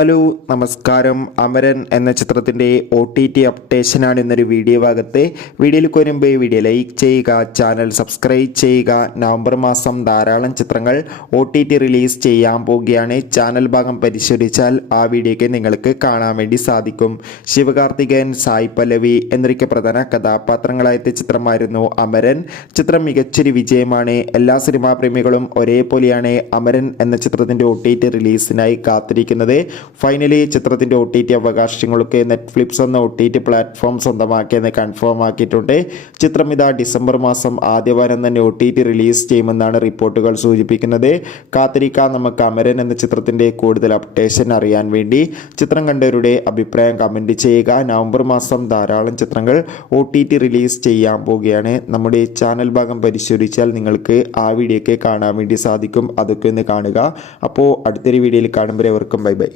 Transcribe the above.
Hello നമസ്കാരം. അമരൻ എന്ന ചിത്രത്തിൻ്റെ OTT അപ്ഡേഷനാണ് ഇന്നൊരു വീഡിയോ ഭാഗത്ത്. വീഡിയോയിൽ വരുമ്പോൾ വീഡിയോ ലൈക്ക് ചെയ്യുക, ചാനൽ സബ്സ്ക്രൈബ് ചെയ്യുക. നവംബർ മാസം ധാരാളം ചിത്രങ്ങൾ OTT റിലീസ് ചെയ്യാൻ പോവുകയാണ്. ചാനൽ ഭാഗം പരിശോധിച്ചാൽ ആ വീഡിയോയ്ക്ക് നിങ്ങൾക്ക് കാണാൻ വേണ്ടി സാധിക്കും. ശിവകാർത്തികേയൻ, സായി പല്ലവി എന്നൊക്കെ പ്രധാന കഥാപാത്രങ്ങളായ ചിത്രമായിരുന്നു അമരൻ. ചിത്രം മികച്ചൊരു വിജയമാണ്. എല്ലാ സിനിമാ പ്രേമികളും ഒരേപോലെയാണ് അമരൻ എന്ന ചിത്രത്തിൻ്റെ OTT റിലീസിനായി കാത്തിരിക്കുന്നത്. ഫൈനലി ചിത്രത്തിൻ്റെ OTT അവകാശങ്ങളൊക്കെ നെറ്റ്ഫ്ലിക്സ് എന്ന OTT പ്ലാറ്റ്ഫോം സ്വന്തമാക്കിയെന്ന് കൺഫേം ആക്കിയിട്ടുണ്ട്. ചിത്രം ഇതാ ഡിസംബർ മാസം ആദ്യവാരം തന്നെ OTT റിലീസ് ചെയ്യുമെന്നാണ് റിപ്പോർട്ടുകൾ സൂചിപ്പിക്കുന്നത്. കാത്തിരിക്കാം നമുക്ക് അമരൻ എന്ന ചിത്രത്തിൻ്റെ കൂടുതൽ അപ്ഡേഷൻ അറിയാൻ വേണ്ടി. ചിത്രം കണ്ടവരുടെ അഭിപ്രായം കമൻറ്റ് ചെയ്യുക. നവംബർ മാസം ധാരാളം ചിത്രങ്ങൾ OTT റിലീസ് ചെയ്യാൻ പോവുകയാണ്. നമ്മുടെ ചാനൽ ഭാഗം പരിശോധിച്ചാൽ നിങ്ങൾക്ക് ആ വീഡിയോയ്ക്ക് കാണാൻ വേണ്ടി സാധിക്കും. അതൊക്കെ ഒന്ന് കാണുക. അപ്പോൾ അടുത്തൊരു വീഡിയോയിൽ കാണുമ്പോൾ അവർക്കും ബൈ ബൈ.